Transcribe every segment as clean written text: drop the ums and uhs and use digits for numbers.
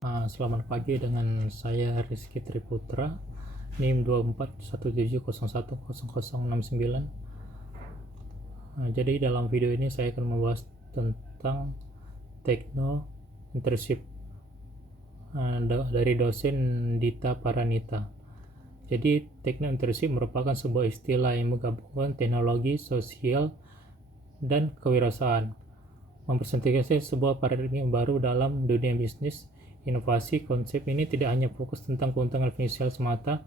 Selamat pagi, dengan saya Rizky Triputra, NIM 2417010069. Jadi dalam video ini saya akan membahas tentang Tekno Internship dari dosen Dita Paranita. Jadi Tekno Internship merupakan sebuah istilah yang menggabungkan teknologi, sosial, dan kewirausahaan, mempresentasikan sebuah paradigma baru dalam dunia bisnis. Inovasi konsep ini tidak hanya fokus tentang keuntungan finansial semata,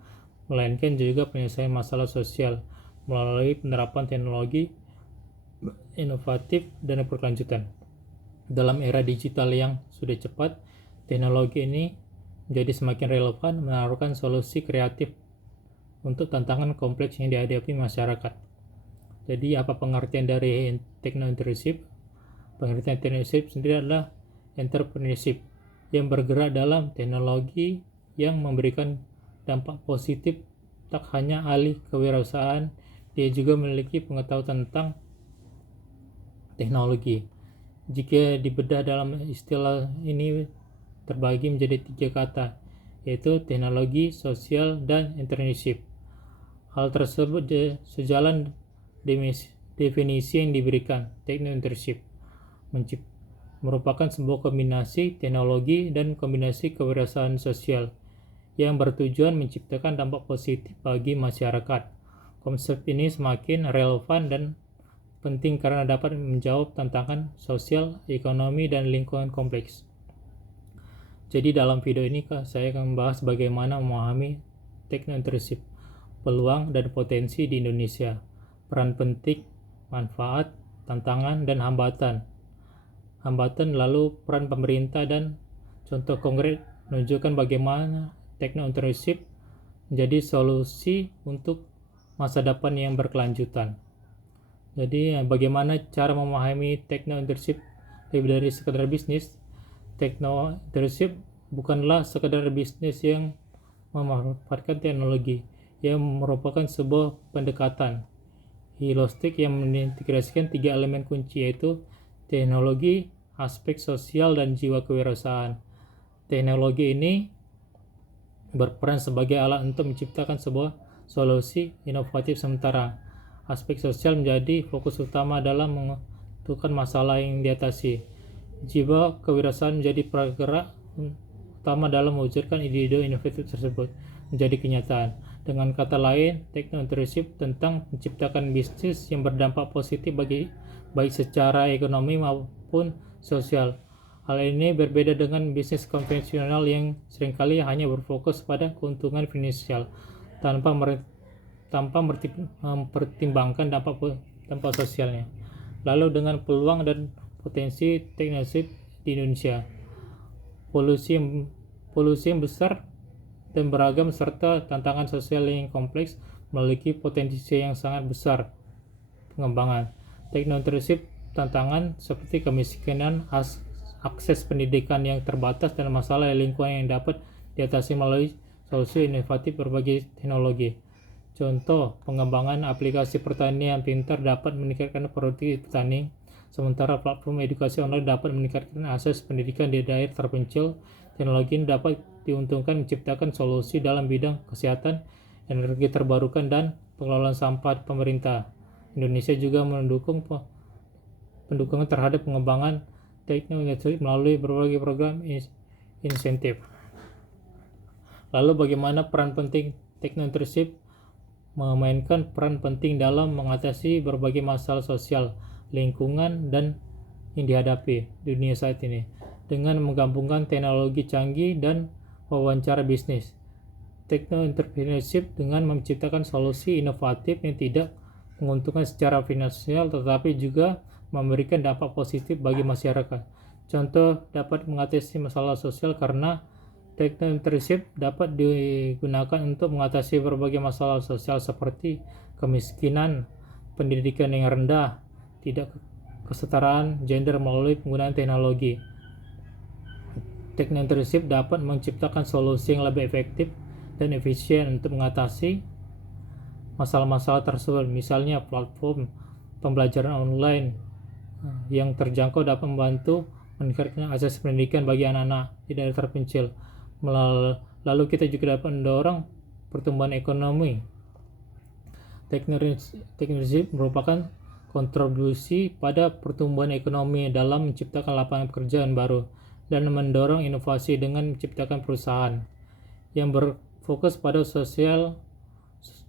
melainkan juga penyelesaian masalah sosial melalui penerapan teknologi inovatif dan berkelanjutan. Dalam era digital yang sudah cepat, teknologi ini menjadi semakin relevan menawarkan solusi kreatif untuk tantangan kompleks yang dihadapi masyarakat. Jadi apa pengertian dari Techno Internship? Pengertian Internship sendiri adalah entrepreneurship yang bergerak dalam teknologi yang memberikan dampak positif. Tak hanya ahli kewirausahaan, dia juga memiliki pengetahuan tentang teknologi. Jika dibedah dalam istilah ini terbagi menjadi 3 kata, yaitu teknologi, sosial, dan entrepreneurship. Hal tersebut sejalan definisi yang diberikan. Techno Internship merupakan sebuah kombinasi teknologi dan kombinasi kewirausahaan sosial yang bertujuan menciptakan dampak positif bagi masyarakat. Konsep ini semakin relevan dan penting karena dapat menjawab tantangan sosial, ekonomi, dan lingkungan kompleks. Jadi dalam video ini saya akan membahas bagaimana memahami Techno Internship, peluang dan potensi di Indonesia, peran penting, manfaat, tantangan, dan hambatan, lalu peran pemerintah dan contoh konkret menunjukkan bagaimana Techno Internship menjadi solusi untuk masa depan yang berkelanjutan. Jadi bagaimana cara memahami Techno Internship lebih dari sekedar bisnis? Techno Internship bukanlah sekedar bisnis yang memanfaatkan teknologi, yang merupakan sebuah pendekatan holistik yang mengintegrasikan 3 elemen kunci, yaitu teknologi, aspek sosial, dan jiwa kewirausahaan. Teknologi ini berperan sebagai alat untuk menciptakan sebuah solusi inovatif, sementara aspek sosial menjadi fokus utama dalam menentukan masalah yang diatasi. Jiwa kewirausahaan menjadi penggerak utama dalam mewujudkan ide-ide inovatif tersebut menjadi kenyataan. Dengan kata lain, Techno Internship tentang menciptakan bisnis yang berdampak positif baik secara ekonomi maupun sosial. Hal ini berbeda dengan bisnis konvensional yang seringkali hanya berfokus pada keuntungan finansial tanpa mempertimbangkan dampak sosialnya. Lalu dengan peluang dan potensi teknologi di Indonesia, polusi yang besar dan beragam serta tantangan sosial yang kompleks memiliki potensi yang sangat besar pengembangan. Techno Internship tantangan seperti kemiskinan, akses pendidikan yang terbatas, dan masalah lingkungan yang dapat diatasi melalui solusi inovatif berbagai teknologi. Contoh, pengembangan aplikasi pertanian pintar dapat meningkatkan produktivitas petani, sementara platform edukasi online dapat meningkatkan akses pendidikan di daerah terpencil. Teknologi ini dapat diuntungkan menciptakan solusi dalam bidang kesehatan, energi terbarukan, dan pengelolaan sampah. Pemerintah Indonesia juga mendukung pendukungan terhadap pengembangan teknologi melalui berbagai program insentif. Lalu bagaimana peran penting Techno Internship memainkan peran penting dalam mengatasi berbagai masalah sosial, lingkungan, dan yang dihadapi dunia saat ini dengan menggabungkan teknologi canggih dan wawancara bisnis. Techno Entrepreneurship dengan menciptakan solusi inovatif yang tidak menguntungkan secara finansial tetapi juga memberikan dampak positif bagi masyarakat. Contoh, dapat mengatasi masalah sosial karena Techno Internship dapat digunakan untuk mengatasi berbagai masalah sosial seperti kemiskinan, pendidikan yang rendah, tidak kesetaraan gender melalui penggunaan teknologi. Techno Internship dapat menciptakan solusi yang lebih efektif dan efisien untuk mengatasi masalah-masalah tersebut. Misalnya platform pembelajaran online yang terjangkau dapat membantu meningkatkan akses pendidikan bagi anak-anak di daerah terpencil. Lalu kita juga dapat mendorong pertumbuhan ekonomi. Teknologi merupakan kontribusi pada pertumbuhan ekonomi dalam menciptakan lapangan pekerjaan baru dan mendorong inovasi dengan menciptakan perusahaan yang berfokus pada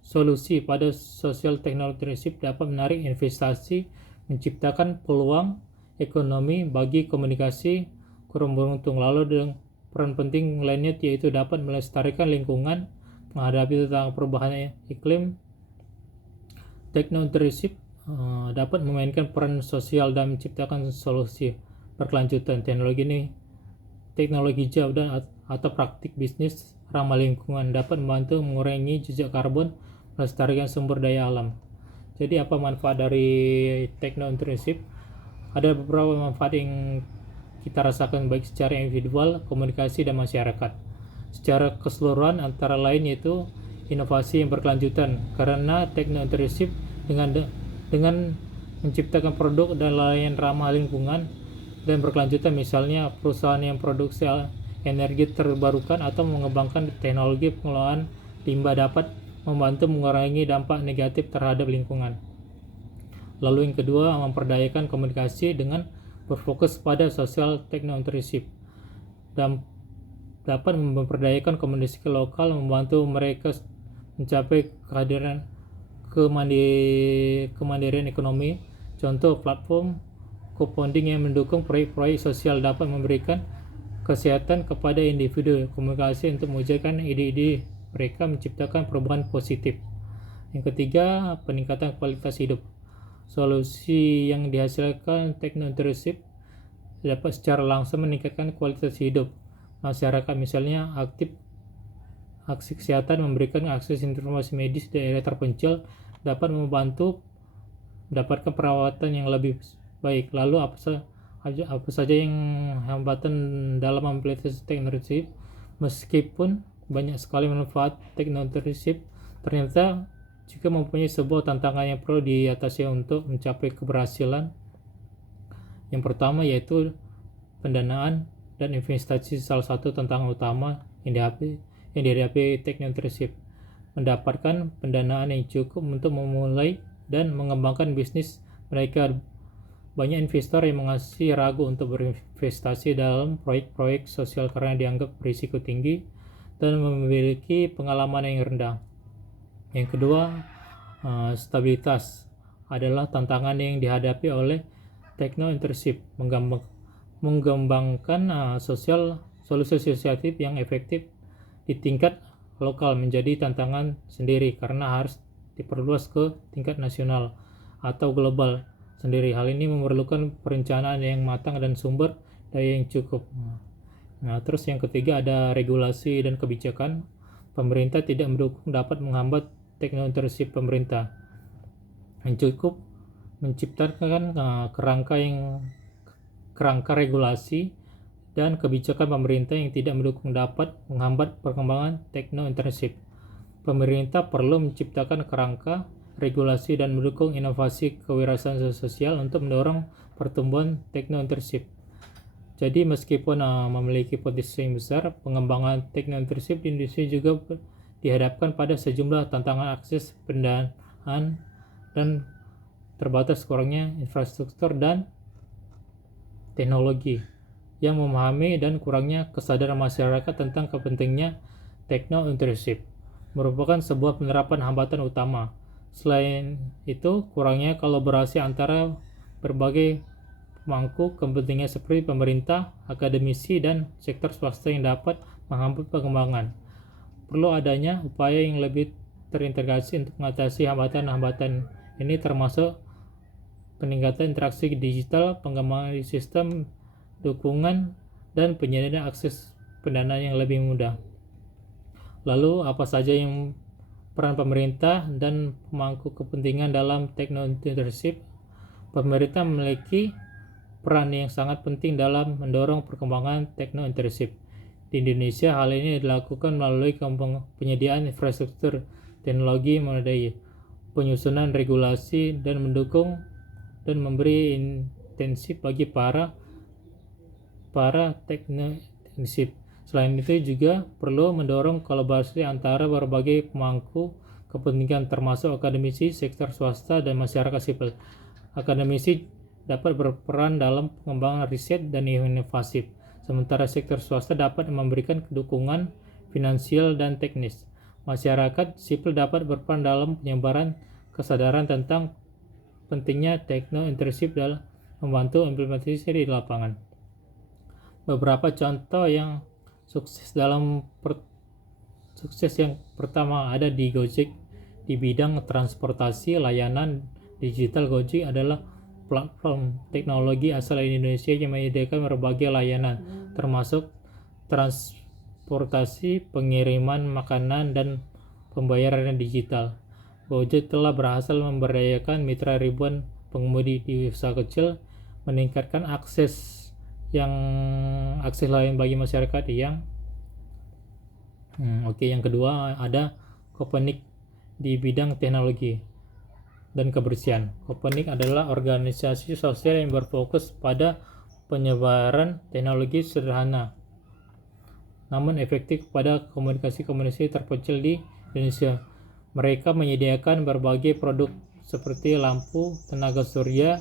solusi pada social technology leadership dapat menarik investasi, menciptakan peluang ekonomi bagi komunikasi kurang beruntung. Lalu dengan peran penting lainnya yaitu dapat melestarikan lingkungan, menghadapi tentang perubahan iklim. Technology dapat memainkan peran sosial dan menciptakan solusi berkelanjutan. Teknologi hijau dan atau praktik bisnis ramah lingkungan dapat membantu mengurangi jejak karbon, melestarikan sumber daya alam. Jadi apa manfaat dari teknointernship? Ada beberapa manfaat yang kita rasakan baik secara individual, komunikasi, dan masyarakat. Secara keseluruhan antara lain yaitu inovasi yang berkelanjutan karena teknointernship dengan menciptakan produk dan layanan ramah lingkungan dan berkelanjutan, misalnya perusahaan yang produksi energi terbarukan atau mengembangkan teknologi pengelolaan limbah dapat membantu mengurangi dampak negatif terhadap lingkungan. Lalu yang kedua, memperdayakan komunikasi dengan berfokus pada social technointernship dan dapat memperdayakan komunikasi lokal, membantu mereka mencapai kemandirian ekonomi. Contoh platform crowdfunding yang mendukung proyek-proyek sosial dapat memberikan kesehatan kepada individu komunikasi untuk mewujudkan ide-ide mereka, menciptakan perubahan positif. Yang ketiga, peningkatan kualitas hidup. Solusi yang dihasilkan teknointernship dapat secara langsung meningkatkan kualitas hidup masyarakat, misalnya akses kesehatan, memberikan akses informasi medis di daerah terpencil, dapat membantu mendapatkan perawatan yang lebih baik. Lalu apa saja yang hambatan dalam implementasi teknologi? Meskipun banyak sekali manfaat teknointernship, ternyata juga mempunyai sebuah tantangan yang perlu diatasi untuk mencapai keberhasilan. Yang pertama yaitu pendanaan dan investasi. Salah satu tantangan utama yang dihadapi teknointernship, mendapatkan pendanaan yang cukup untuk memulai dan mengembangkan bisnis mereka. Banyak investor yang masih ragu untuk berinvestasi dalam proyek-proyek sosial karena dianggap berisiko tinggi dan memiliki pengalaman yang rendah. Yang kedua, stabilitas adalah tantangan yang dihadapi oleh teknointernship. Mengembangkan solusi asosiatif yang efektif di tingkat lokal menjadi tantangan sendiri karena harus diperluas ke tingkat nasional atau global sendiri. Hal ini memerlukan perencanaan yang matang dan sumber daya yang cukup. Terus yang ketiga ada regulasi dan kebijakan. Pemerintah tidak mendukung dapat menghambat teknointernship. Pemerintah yang cukup menciptakan kerangka regulasi dan kebijakan pemerintah yang tidak mendukung dapat menghambat perkembangan teknointernship. Pemerintah perlu menciptakan kerangka regulasi dan mendukung inovasi kewirausahaan sosial untuk mendorong pertumbuhan teknointernship. Jadi meskipun memiliki potensi yang besar, pengembangan teknointernship di Indonesia juga dihadapkan pada sejumlah tantangan akses pendanaan dan terbatas kurangnya infrastruktur dan teknologi yang memahami dan kurangnya kesadaran masyarakat tentang kepentingannya. Teknointernship merupakan sebuah penerapan hambatan utama. Selain itu, kurangnya kolaborasi antara berbagai pemangku kepentingan seperti pemerintah, akademisi, dan sektor swasta yang dapat menghambat pengembangan. Perlu adanya upaya yang lebih terintegrasi untuk mengatasi hambatan-hambatan ini, termasuk peningkatan interaksi digital, pengembangan sistem dukungan, dan penyediaan akses pendanaan yang lebih mudah. Lalu apa saja yang peran pemerintah dan pemangku kepentingan dalam teknointernship? Pemerintah memiliki peran yang sangat penting dalam mendorong perkembangan teknointernship. Di Indonesia, hal ini dilakukan melalui penyediaan infrastruktur teknologi memadai, penyusunan regulasi, dan mendukung dan memberi intensif bagi para para teknisi. Selain itu juga perlu mendorong kolaborasi antara berbagai pemangku kepentingan termasuk akademisi, sektor swasta, dan masyarakat sipil. Akademisi dapat berperan dalam pengembangan riset dan inovasi, sementara sektor swasta dapat memberikan dukungan finansial dan teknis. Masyarakat sipil dapat berperan dalam penyebaran kesadaran tentang pentingnya tekno-internship dalam membantu implementasi di lapangan. Beberapa contoh yang sukses yang pertama ada di Gojek. Di bidang transportasi layanan digital, Gojek adalah platform teknologi asal Indonesia yang menyediakan berbagai layanan termasuk transportasi, pengiriman makanan, dan pembayaran digital. Gojek telah berhasil memberdayakan mitra ribuan pengemudi di usaha kecil, meningkatkan akses lain bagi masyarakat yang yang kedua ada Kopernik di bidang teknologi dan kebersihan. Kopernik adalah organisasi sosial yang berfokus pada penyebaran teknologi sederhana namun efektif pada komunikasi terpencil di Indonesia. Mereka menyediakan berbagai produk seperti lampu, tenaga surya,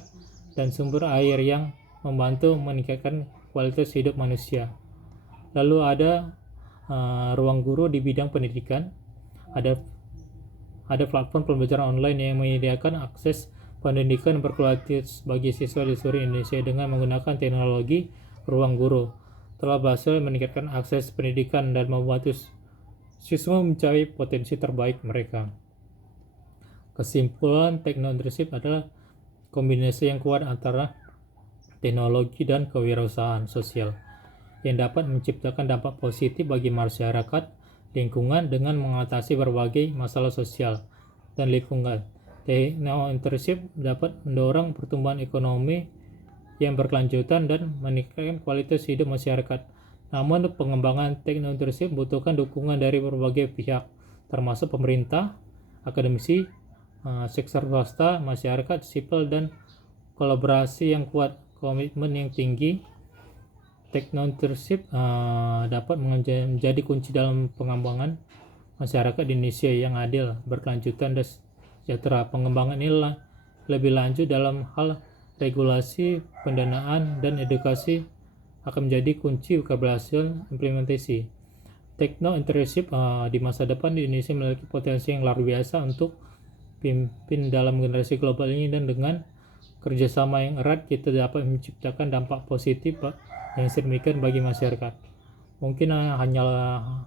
dan sumber air yang membantu meningkatkan kualitas hidup manusia. Lalu ada Ruang Guru di bidang pendidikan. Ada platform pembelajaran online yang menyediakan akses pendidikan berkualitas bagi siswa di seluruh Indonesia dengan menggunakan teknologi Ruang Guru. Telah berhasil meningkatkan akses pendidikan dan membantu siswa mencari potensi terbaik mereka. Kesimpulan, tekno-internship adalah kombinasi yang kuat antara teknologi dan kewirausahaan sosial yang dapat menciptakan dampak positif bagi masyarakat lingkungan dengan mengatasi berbagai masalah sosial dan lingkungan. Tekno-internship dapat mendorong pertumbuhan ekonomi yang berkelanjutan dan meningkatkan kualitas hidup masyarakat. Namun pengembangan tekno-internship membutuhkan dukungan dari berbagai pihak, termasuk pemerintah, akademisi, sektor swasta, masyarakat sipil, dan kolaborasi yang kuat. Komitmen yang tinggi tekno-internship dapat menjadi kunci dalam pengembangan masyarakat di Indonesia yang adil, berkelanjutan, dan sejahtera. Pengembangan ini lebih lanjut dalam hal regulasi, pendanaan, dan edukasi akan menjadi kunci keberhasilan implementasi. Tekno-internship di masa depan di Indonesia memiliki potensi yang luar biasa untuk pimpin dalam generasi global ini, dan dengan kerjasama yang erat kita dapat menciptakan dampak positif yang signifikan bagi masyarakat. Mungkin hanyalah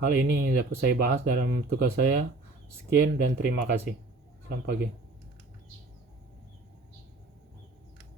hal ini yang dapat saya bahas dalam tugas saya. Sekian dan terima kasih. Selamat pagi.